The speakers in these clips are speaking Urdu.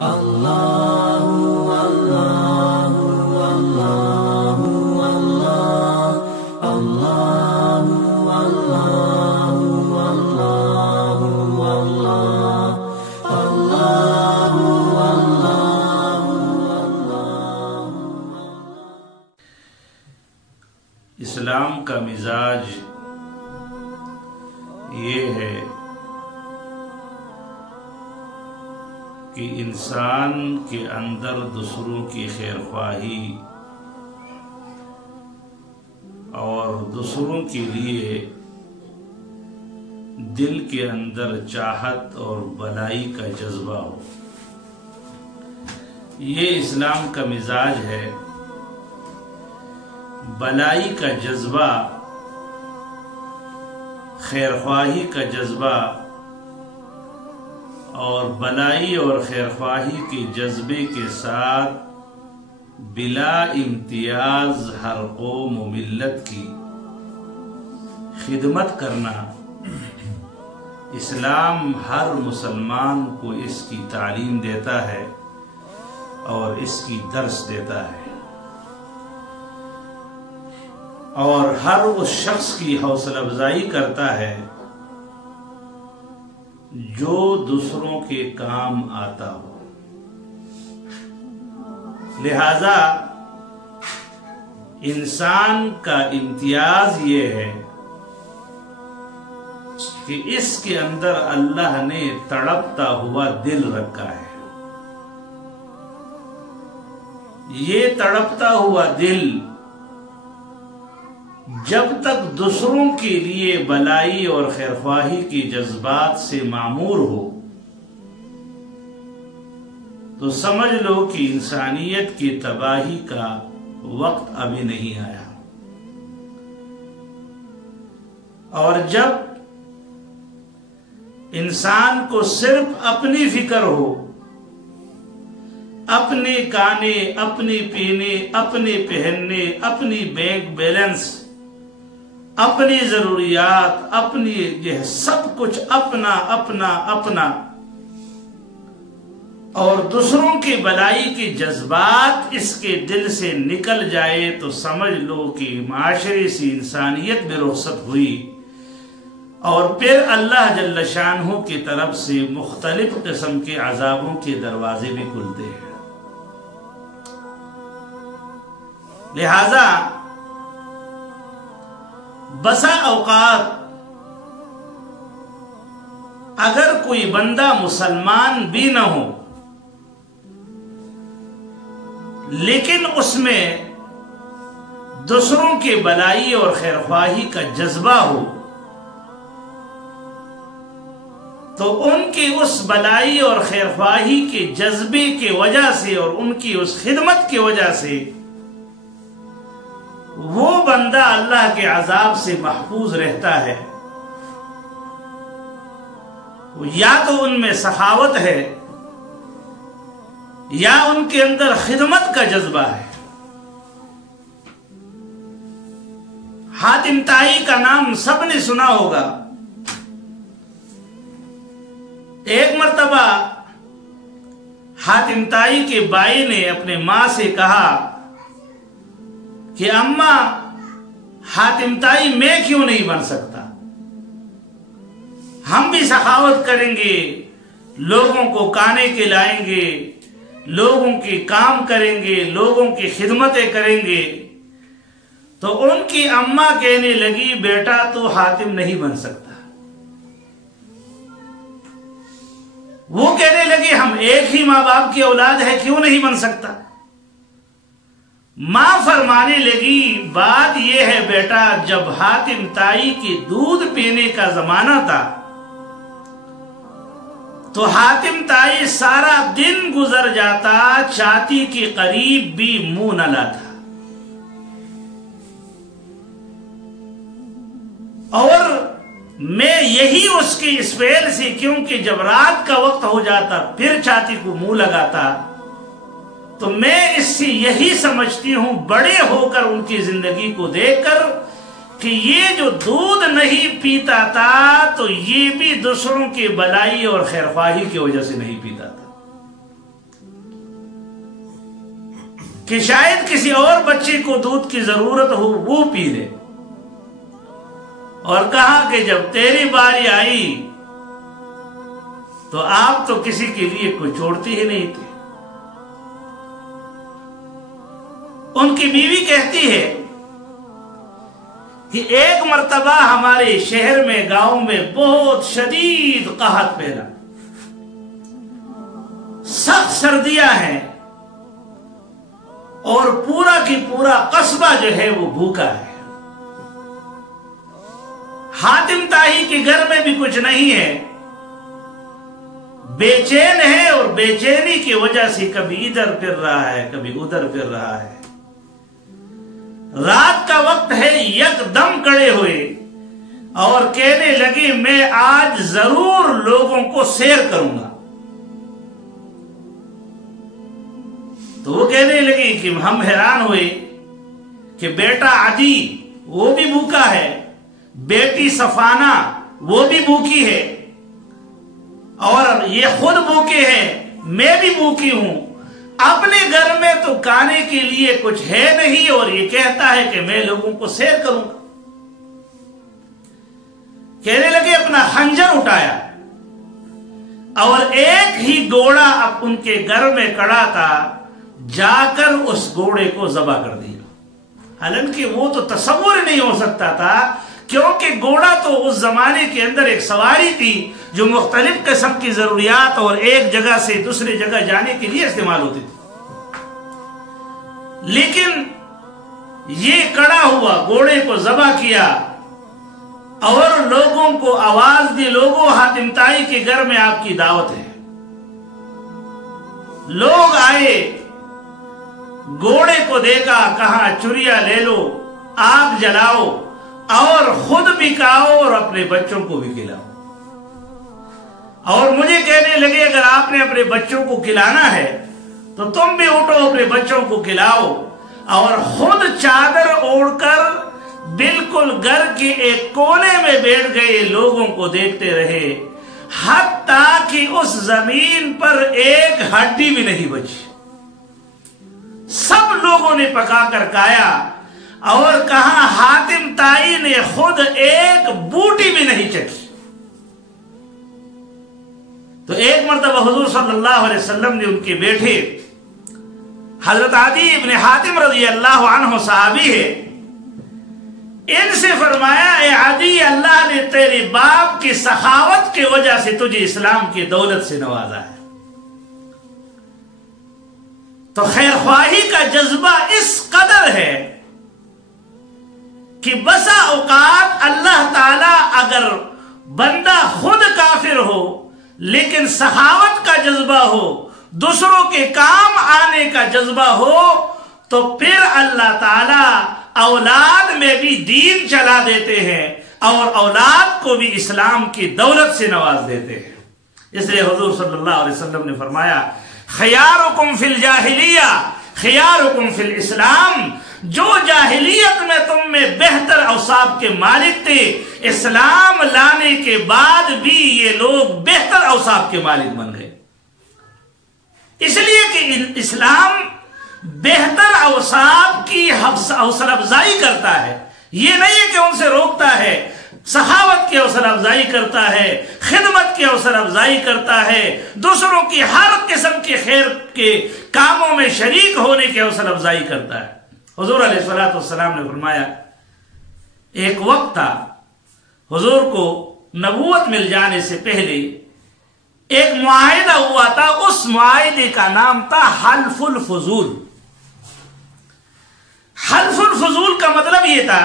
اسلام کا مزاج یہ ہے کہ انسان کے اندر دوسروں کی خیر خواہی اور دوسروں کے لیے دل کے اندر چاہت اور بھلائی کا جذبہ ہو. یہ اسلام کا مزاج ہے. بھلائی کا جذبہ، خیر خواہی کا جذبہ اور بھلائی اور خیر خواہی کے جذبے کے ساتھ بلا امتیاز ہر قوم و ملت کی خدمت کرنا اسلام ہر مسلمان کو اس کی تعلیم دیتا ہے اور اس کی درس دیتا ہے، اور ہر اس شخص کی حوصلہ افزائی کرتا ہے جو دوسروں کے کام آتا ہو. لہذا انسان کا امتیاز یہ ہے کہ اس کے اندر اللہ نے تڑپتا ہوا دل رکھا ہے. یہ تڑپتا ہوا دل جب تک دوسروں کے لیے بھلائی اور خیرخواہی کے جذبات سے معمور ہو تو سمجھ لو کہ انسانیت کی تباہی کا وقت ابھی نہیں آیا. اور جب انسان کو صرف اپنی فکر ہو، اپنے کھانے، اپنے پینے، اپنے پہننے، اپنی بینک بیلنس، اپنی ضروریات، اپنی یہ سب کچھ اپنا اپنا اپنا، اور دوسروں کی بھلائی کے جذبات اس کے دل سے نکل جائے تو سمجھ لو کہ معاشرے سے انسانیت بھی رخصت ہوئی، اور پھر اللہ جل شانہ کی طرف سے مختلف قسم کے عذابوں کے دروازے بھی کھلتے ہیں. لہذا بسا اوقات اگر کوئی بندہ مسلمان بھی نہ ہو لیکن اس میں دوسروں کی بھلائی اور خیرخواہی کا جذبہ ہو تو ان کی اس بھلائی اور خیرخواہی کے جذبے کی وجہ سے اور ان کی اس خدمت کی وجہ سے وہ بندہ اللہ کے عذاب سے محفوظ رہتا ہے. یا تو ان میں سخاوت ہے یا ان کے اندر خدمت کا جذبہ ہے. حاتم طائی کا نام سب نے سنا ہوگا. ایک مرتبہ حاتم طائی کے بھائی نے اپنے ماں سے کہا کہ اماں، حاتم طائی میں کیوں نہیں بن سکتا؟ ہم بھی سخاوت کریں گے، لوگوں کو کھانے کے لائیں گے، لوگوں کی کام کریں گے، لوگوں کی خدمتیں کریں گے. تو ان کی اماں کہنے لگی بیٹا تو حاتم نہیں بن سکتا. وہ کہنے لگی ہم ایک ہی ماں باپ کی اولاد ہے، کیوں نہیں بن سکتا؟ ماں فرمانے لگی بات یہ ہے بیٹا، جب حاتم طائی کی دودھ پینے کا زمانہ تھا تو حاتم طائی سارا دن گزر جاتا، چھاتی کے قریب بھی منہ نہ لاتا. اور میں یہی اس کی اس فعل سے، کیونکہ جب رات کا وقت ہو جاتا پھر چھاتی کو منہ لگاتا، تو میں اس سے یہی سمجھتی ہوں بڑے ہو کر ان کی زندگی کو دیکھ کر کہ یہ جو دودھ نہیں پیتا تھا تو یہ بھی دوسروں کی بھلائی اور خیرخواہی کی وجہ سے نہیں پیتا تھا. کہ شاید کسی اور بچے کو دودھ کی ضرورت ہو وہ پی لے، اور کہا کہ جب تیری باری آئی تو آپ تو کسی کے لیے کوئی چھوڑتی ہی نہیں تھی۔ ان کی بیوی کہتی ہے کہ ایک مرتبہ ہمارے شہر میں گاؤں میں بہت شدید قحط پھیلا، سخت سردیاں ہیں اور پورا کی پورا قصبہ جو ہے وہ بھوکا ہے۔ حاتم طائی کے گھر میں بھی کچھ نہیں ہے، بے چین ہے اور بے چینی کی وجہ سے کبھی ادھر پھر رہا ہے کبھی ادھر پھر رہا ہے۔ رات کا وقت ہے، یک دم کھڑے ہوئے اور کہنے لگے میں آج ضرور لوگوں کو سیر کروں گا۔ تو وہ کہنے لگے کہ ہم حیران ہوئے کہ بیٹا عدی وہ بھی بھوکا ہے، بیٹی صفانہ وہ بھی بھوکی ہے، اور یہ خود بھوکے ہیں، میں بھی بھوکی ہوں، اپنے گھر میں تو کھانے کے لیے کچھ ہے نہیں اور یہ کہتا ہے کہ میں لوگوں کو سیر کروں گا۔ کہنے لگے اپنا خنجر اٹھایا اور ایک ہی گھوڑا اب ان کے گھر میں کھڑا تھا، جا کر اس گھوڑے کو ذبح کر دیا۔ حالانکہ وہ تو تصور نہیں ہو سکتا تھا، کیونکہ گھوڑا تو اس زمانے کے اندر ایک سواری تھی جو مختلف قسم کی ضروریات اور ایک جگہ سے دوسری جگہ جانے کے لیے استعمال ہوتی تھی، لیکن یہ کھڑا ہوا، گھوڑے کو ذبح کیا اور لوگوں کو آواز دی، لوگوں حاتم طائی کے گھر میں آپ کی دعوت ہے۔ لوگ آئے، گھوڑے کو دیکھا، کہا چوریا لے لو، آگ جلاؤ اور خود بھی کھاؤ اور اپنے بچوں کو بھی کھلاؤ۔ اور مجھے کہنے لگے اگر آپ نے اپنے بچوں کو کھلانا ہے تو تم بھی اٹھو اپنے بچوں کو کھلاؤ، اور خود چادر اوڑھ کر بالکل گھر کے ایک کونے میں بیٹھ گئے، لوگوں کو دیکھتے رہے، حتیٰ کہ اس زمین پر ایک ہڈی بھی نہیں بچی۔ سب لوگوں نے پکا کر کھایا اور کہا حاتم طائی نے خود ایک بوٹی بھی نہیں چکھی۔ تو ایک مرتبہ حضور صلی اللہ علیہ وسلم نے ان کے بیٹے حضرت عدی ابن حاتم رضی اللہ عنہ صحابی ہے، ان سے فرمایا اے عدی، اللہ نے تیرے باپ کی سخاوت کی وجہ سے تجھے اسلام کی دولت سے نوازا ہے۔ تو خیر خواہی کا جذبہ اس قدر ہے کہ بسا اوقات اللہ تعالیٰ اگر بندہ خود کافر ہو لیکن سخاوت کا جذبہ ہو، دوسروں کے کام آنے کا جذبہ ہو، تو پھر اللہ تعالیٰ اولاد میں بھی دین چلا دیتے ہیں اور اولاد کو بھی اسلام کی دولت سے نواز دیتے ہیں۔ اس لیے حضور صلی اللہ علیہ وسلم نے فرمایا خیارکم فی الجاہلیہ خیارکم فی الاسلام، جو جاہلیت میں تم میں بہتر اوصاف کے مالک تھے، اسلام لانے کے بعد بھی یہ لوگ بہتر اوصاف کے مالک بن گئے۔ اس لیے کہ اسلام بہتر اوصاف کی حوصلہ افزائی کرتا ہے، یہ نہیں ہے کہ ان سے روکتا ہے، سخاوت کی حوصلہ افزائی کرتا ہے، خدمت کی حوصلہ افزائی کرتا ہے، دوسروں کی ہر قسم کے خیر کے کاموں میں شریک ہونے کی حوصلہ افزائی کرتا ہے۔ حضور علیہ الصلوۃ والسلام نے فرمایا ایک وقت تھا حضور کو نبوت مل جانے سے پہلے ایک معاہدہ ہوا تھا، اس معاہدے کا نام تھا حلف الفضول۔ حلف الفضول کا مطلب یہ تھا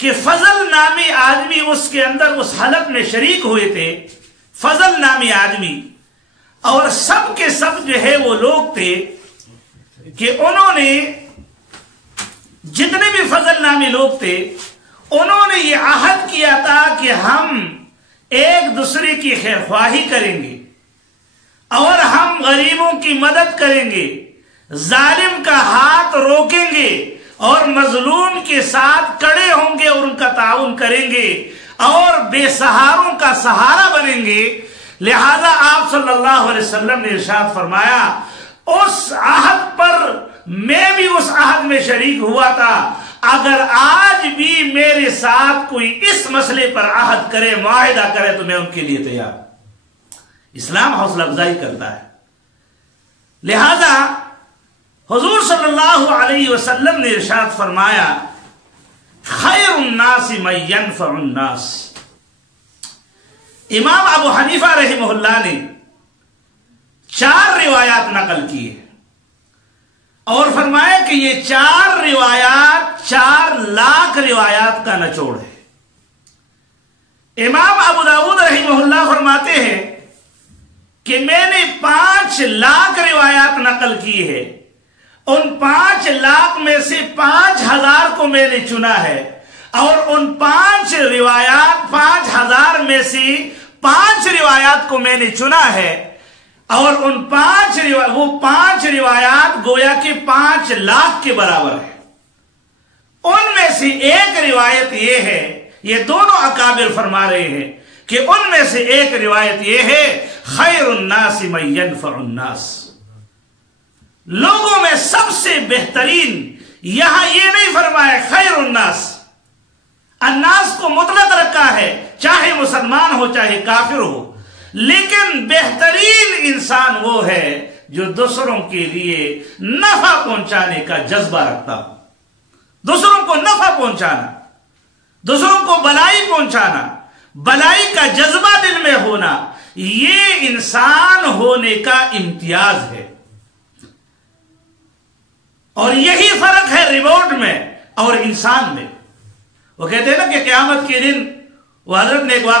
کہ فضل نامی آدمی اس کے اندر اس حلف میں شریک ہوئے تھے، فضل نامی آدمی، اور سب کے سب جو ہے وہ لوگ تھے کہ انہوں نے جتنے بھی فضل نامی لوگ تھے انہوں نے یہ عہد کیا تھا کہ ہم ایک دوسرے کی خیر خواہی کریں گے اور ہم غریبوں کی مدد کریں گے، ظالم کا ہاتھ روکیں گے اور مظلوم کے ساتھ کھڑے ہوں گے اور ان کا تعاون کریں گے اور بے سہاروں کا سہارا بنیں گے۔ لہذا آپ صلی اللہ علیہ وسلم نے ارشاد فرمایا اس عہد پر میں بھی اس عہد میں شریک ہوا تھا، اگر آج بھی میرے ساتھ کوئی اس مسئلے پر عہد کرے، معاہدہ کرے تو میں ان کے لیے تیار۔ اسلام حوصلہ افزائی کرتا ہے۔ لہذا حضور صلی اللہ علیہ وسلم نے ارشاد فرمایا، خیر الناس من ينفع الناس۔ امام ابو حنیفہ رحمہ اللہ نے 4 روایات نقل کی ہے اور فرمایا کہ یہ 4 روایات 4 لاکھ روایات کا نچوڑ ہے۔ امام ابو داؤد رحمہ اللہ فرماتے ہیں کہ میں نے 5 لاکھ روایات نقل کی ہے، ان 5 لاکھ میں سے 5000 کو میں نے چنا ہے، اور ان 5 روایات 5000 میں سے 5 روایات کو میں نے چنا ہے، اور ان 5 روایات گویا کہ 5 لاکھ کے برابر ہے۔ ان میں سے ایک روایت یہ ہے، یہ دونوں اکابر فرما رہے ہیں کہ ان میں سے ایک روایت یہ ہے، خیر الناس من ينفع الناس۔ لوگوں میں سب سے بہترین، یہاں یہ نہیں فرمایا خیر الناس، الناس کو مطلق رکھا ہے، چاہے مسلمان ہو چاہے کافر ہو، لیکن بہترین انسان وہ ہے جو دوسروں کے لیے نفع پہنچانے کا جذبہ رکھتا ہو، دوسروں کو نفع پہنچانا، دوسروں کو بلائی پہنچانا، بلائی کا جذبہ دل میں ہونا، یہ انسان ہونے کا امتیاز ہے۔ اور یہی فرق ہے ریوارڈ میں اور انسان میں۔ وہ کہتے ہیں نا کہ قیامت کے دن وہ حضرت نے ایک واقعہ